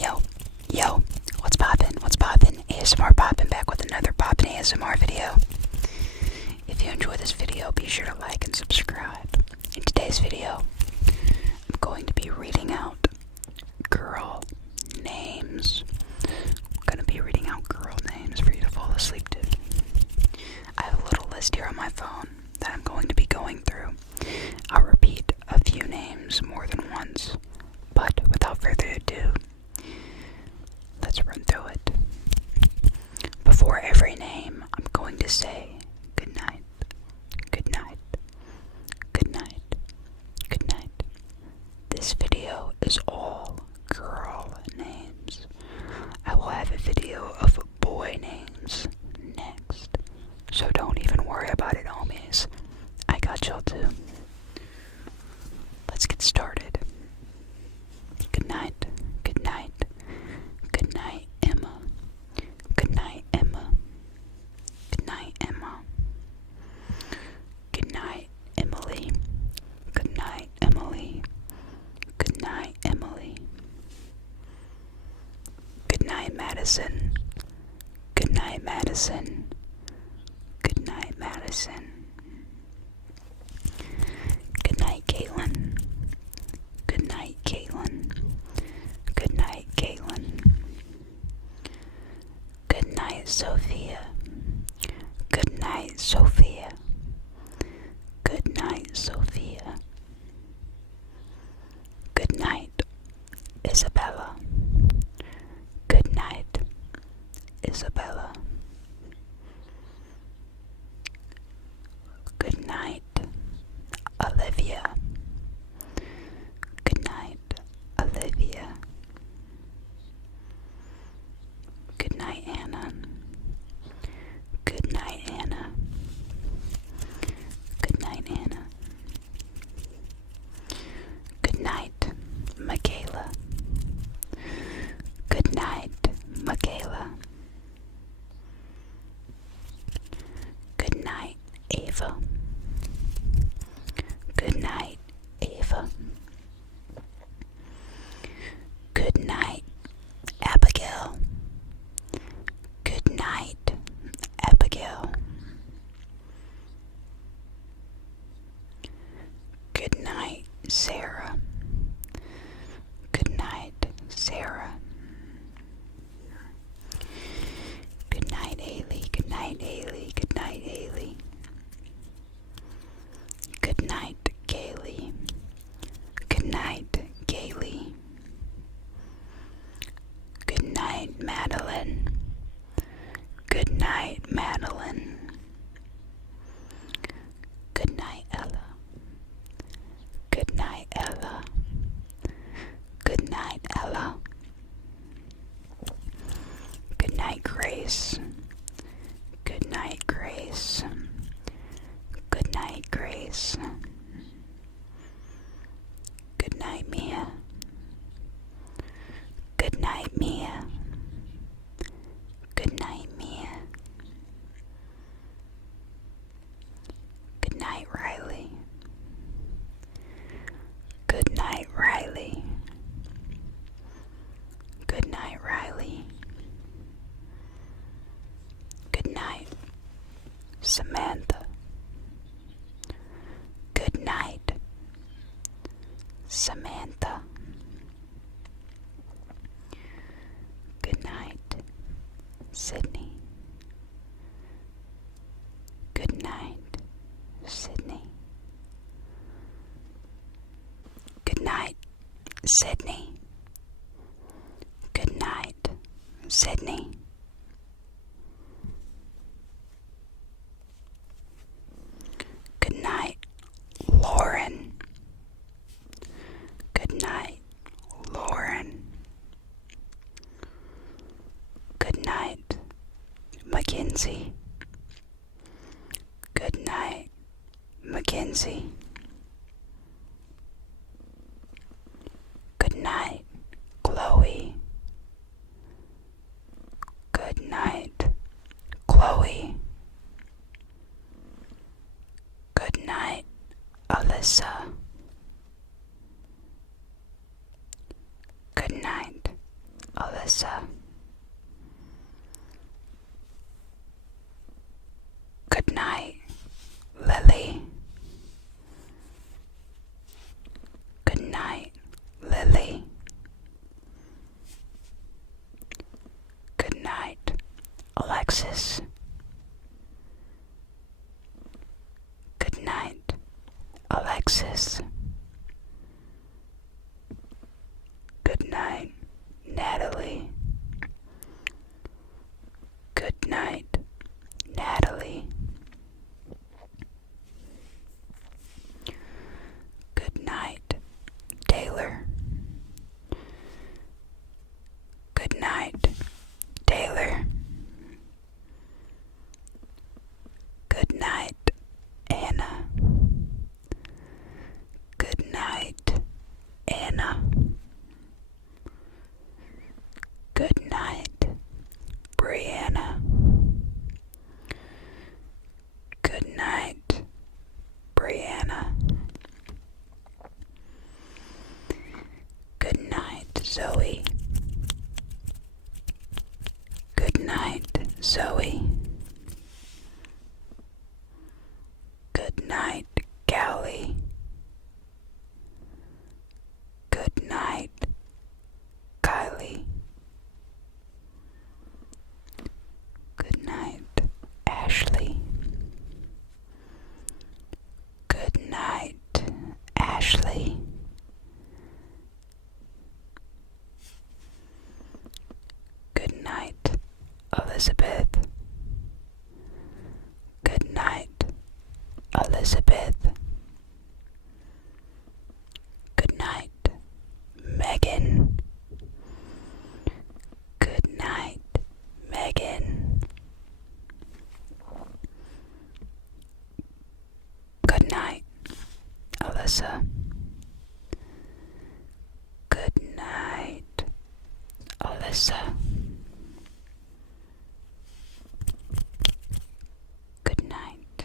Yo, yo, what's poppin'? What's poppin'? ASMR poppin' back with another poppin' ASMR video. If you enjoy this video, be sure to like and subscribe. In today's video, I'm going to be reading out girl names. I'm going to be reading out girl names for you to fall asleep to. I have a little list here on my phone that I'm going to be going through. I'll repeat a few names more than once, but without further ado, let's run through it. Before every name, I'm going to say good night, good night, good night, good night. This video is all girl names. I will have a video of boy names next, so don't even worry about it, homies. I got y'all too. Let's get started. Good night, good night, good night, Emma. Good night, Emma. Good night, Emma. Good night, Emily. Good night, Emily. Good night, Emily. Good night, Madison. Good night, Madison. Good night, Madison. Good night, Caitlin. Good night, Caitlin. Good night, Caitlin. Good night, Sophia. Good night, Sophia. Good night, Sophia. Good night, Isabella. Good night, Isabella. Good night, Olivia. Good night, Olivia. Good night, Anna. Good night, Anna. Good night, Anna. Good night, Michaela. Good night, Michaela. Good night, Ava. Good night, Ava. Good night, Abigail. Good night, Abigail. Good night, Sarah. Good night, Sarah. Good night, Ailey. Good night, Ailey. Good night, Ailey. Good night, Kaylee. Good night, Kaylee. Good night, Madeline. Good night, Madeline. Good night, Ella. Good night, Ella. Good night, Ella. Good night, Grace. Good night, Grace. Good night, Grace. Good night, Mia. Good night, Mia. Good night, Mia. Good night, Riley. Good night, Riley. Good night, Riley. Good night, Samantha. Good night, Samantha. Good night, Sydney. Good night, Sydney. Good night, Sydney. Good night, Sydney. Good night, Lauren. Good night, Lauren. Good night, Mackenzie. Good night, Mackenzie. Good night, Chloe. Good night, Chloe. Good night, Alyssa. Good night, Alyssa. Good night, Lily. Good night, Lily. Good night, Alexis. Good night, Alexis. Good night, Natalie. Good night, Natalie. Good night, Taylor. Good night, Taylor. Good night, Anna. Good night, Anna. Good night, Brianna. Good night, Brianna. Good night, Zoe. Good night, Zoe. Good night, Callie. Good night, Kylie. Good night, Ashley. Good night, Ashley. Good night, Elizabeth. Good night, Elizabeth. Good night, Megan. Good night, Megan. Good night, Alyssa. Good night, Alyssa. Good night,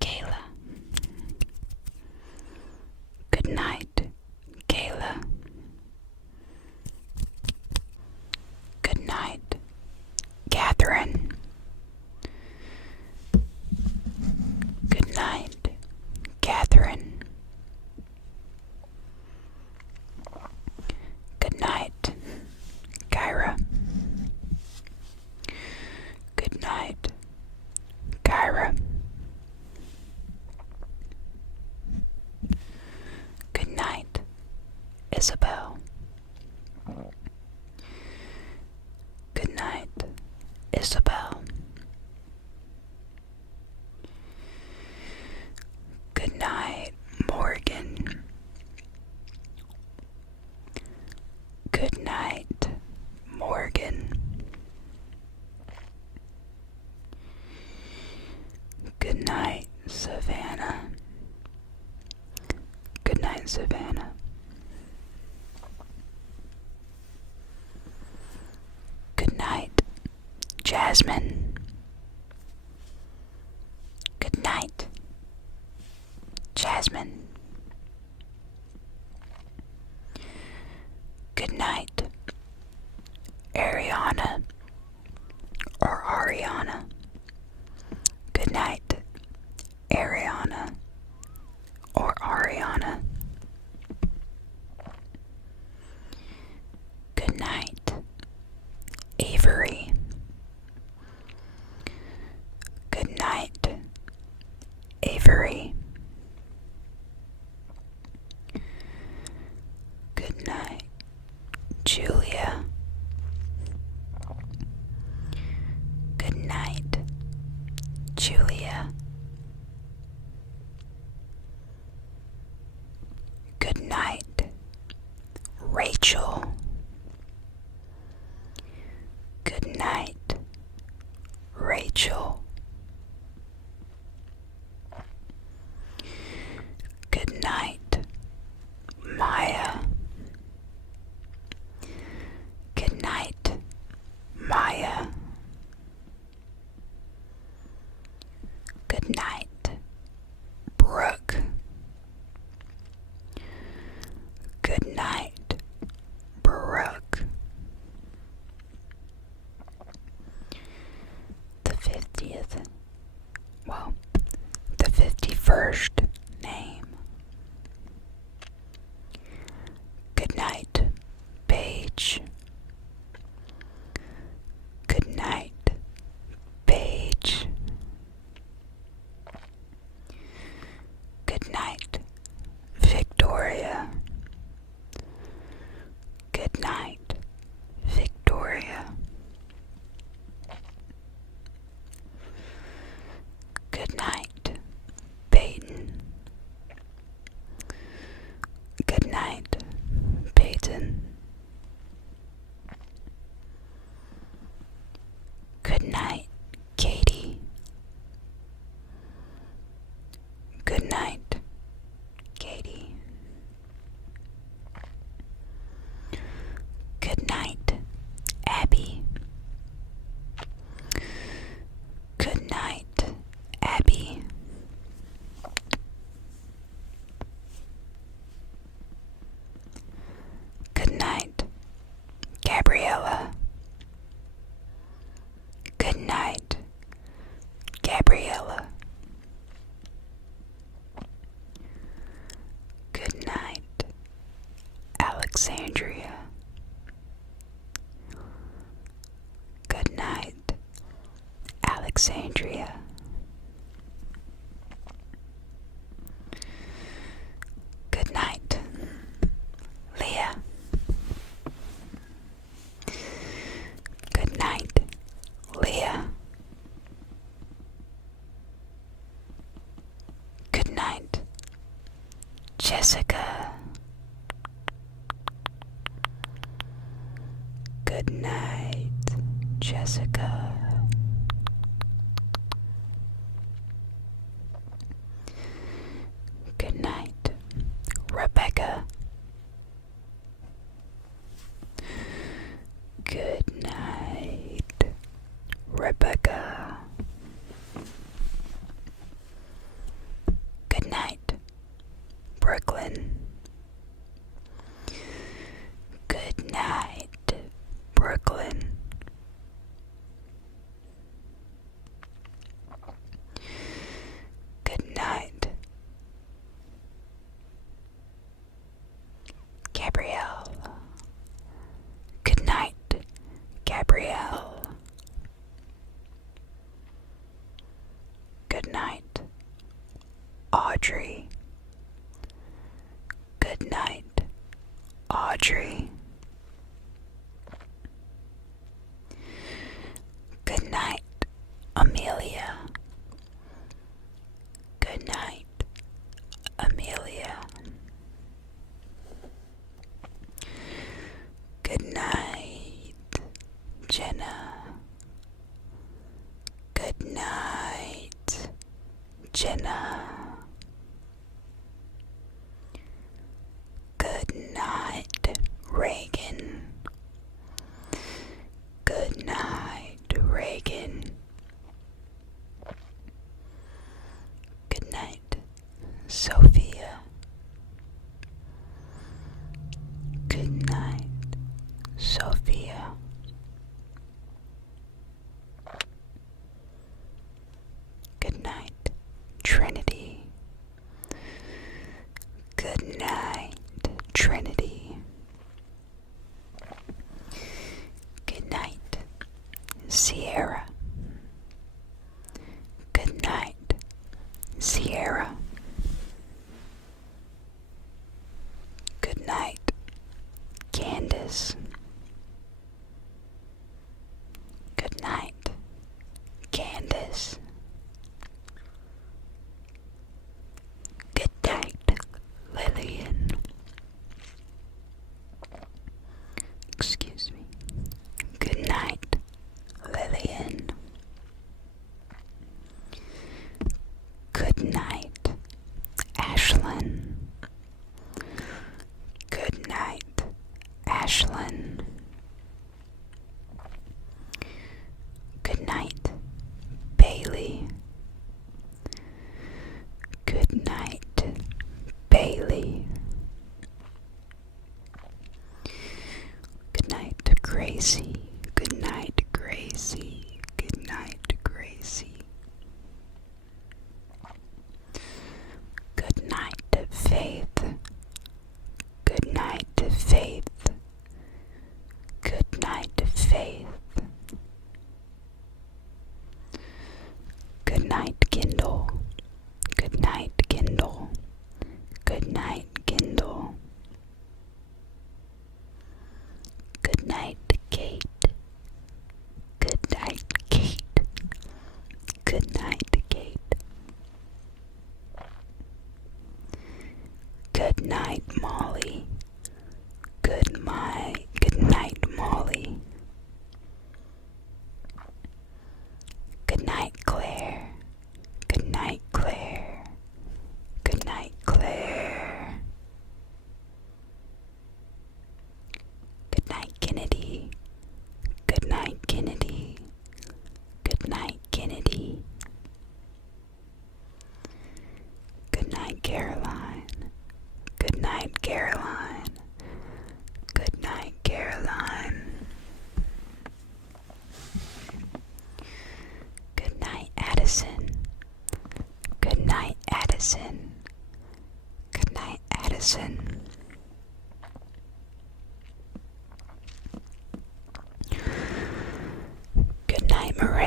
Kayla. Good night, Kayla. Good night, Catherine. Good night, Catherine. Good night, Kyra. Good night, Kyra. Good night, Isabel. Good night, Isabel. Good night, Morgan. Good night, Morgan. Good night, Savannah. Good night, Savannah. Good night, Jasmine. Good night, Jasmine. Good night, Ariana or Ariana. Good night, Ariana or Ariana. Good night, Avery. Good night, Avery. Good night, Julia. Good night, Julia. Good night, Rachel. Good night, Rachel. Good night, Maya. Good night, Maya. Good night, Brooke. Good night, Page. Goodnight, Page. Goodnight, Victoria. Goodnight, Victoria. Goodnight, Peyton. Goodnight, Peyton. Goodnight, Katie. Goodnight, Katie. Goodnight, Abby. Goodnight, Abby. Goodnight, Gabriella. Goodnight, Gabriella. Goodnight, Alexandria. Goodnight, Alexandria. Goodnight, Leah. Goodnight, Leah. Goodnight, Jessica. Goodnight, Jessica. Goodnight, Rebecca. Goodnight, Rebecca. Goodnight, Brooklyn. Goodnight, Brooklyn. Goodnight, Gabrielle. Goodnight, Gabrielle. Goodnight, Audrey. Goodnight, Audrey. Goodnight, Amelia. Goodnight, Amelia. Goodnight, Jenna. Goodnight, Jenna. Goodnight, Reagan. Goodnight, Reagan. Goodnight, Sophia. Goodnight, Sophia. Goodnight, Trinity. Goodnight, Trinity. Goodnight, Sierra. Goodnight, Sierra. Goodnight, Candace. Goodnight, Candace. Goodnight, Lillian. Excuse me. Goodnight, Lillian. Goodnight, Ashlyn. Goodnight, Ashlyn. Goodnight, Bailey. Goodnight, Bailey. Goodnight, Gracie. Goodnight, Gracie. Goodnight, Gracie. Goodnight, Faith. Goodnight, Faith.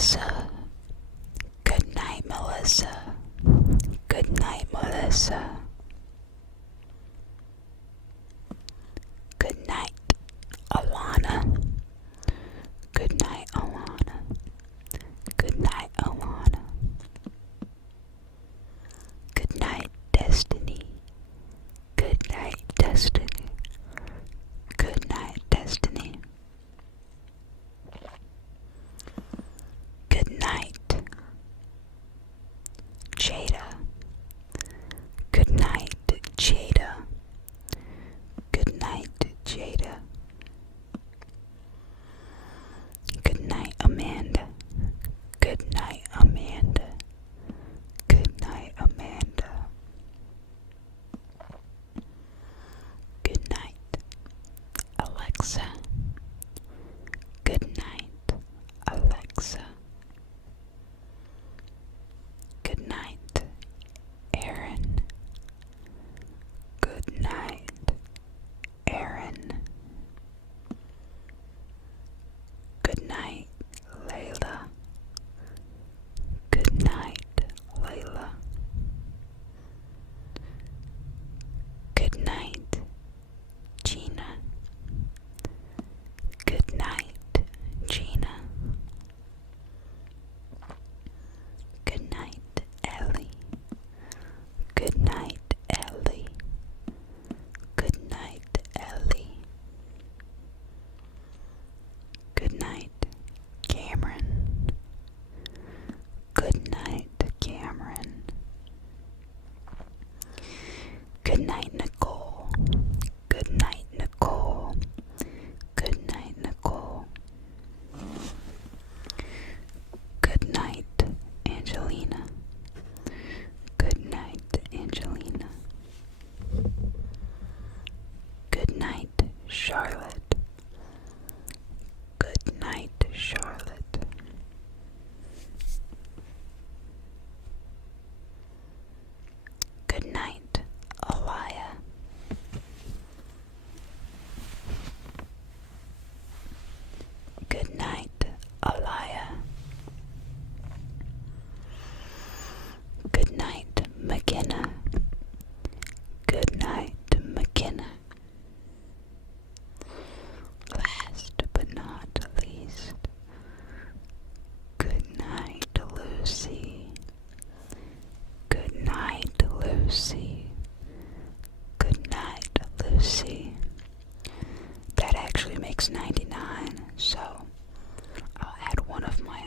Lisa. Good night, Melissa. Good night, Melissa. Good night, Alana. Good night, Alana. Good night, Alana. Good night, Destiny. Good night, Destiny. Good night, Destiny. Good night, Jada. Good night, Jada. Good night, Jada. Good night, Amanda. Good night, Amanda. Good night, Amanda. Good night, Alexa. Good night, Alexa. Good night, Aaron. Good night, Aaron. Good night, Layla. Good night, Layla. Good night, Gina. Good night, Gina. Good night, Ellie. Good night, Ellie. Good night, Ellie. Good night, Cameron. Good night, Cameron. Good night, Nicole. Good night, Nicole. Good night, Nicole. Good night, Angelina. Good night, Angelina. Good night, Charlotte. Good night, Charlotte. Good night, Alaya. Good night, Alaya. Good night, McKenna. Good night, McKenna. Last but not least, good night, Lucy. Good night, Lucy. Good night, Lucy. That actually makes 99, so I'll add one of my